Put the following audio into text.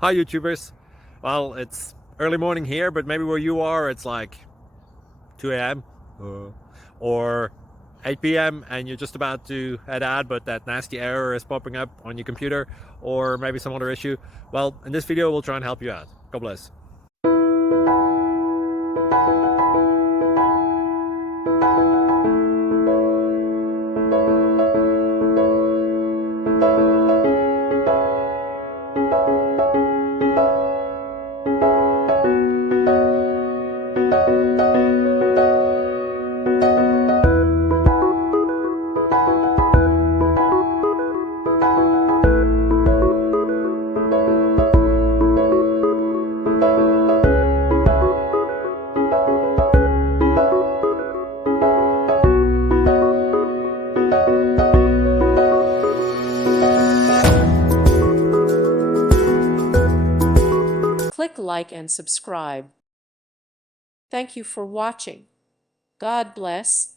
Hi YouTubers. Well, it's early morning here, but maybe where you are it's like 2 a.m. Or 8 p.m. and you're just about to head out, but that nasty error is popping up on your computer, or maybe some other issue. Well, in this video we'll try and help you out. God bless. Click like and subscribe. Thank you for watching. God bless.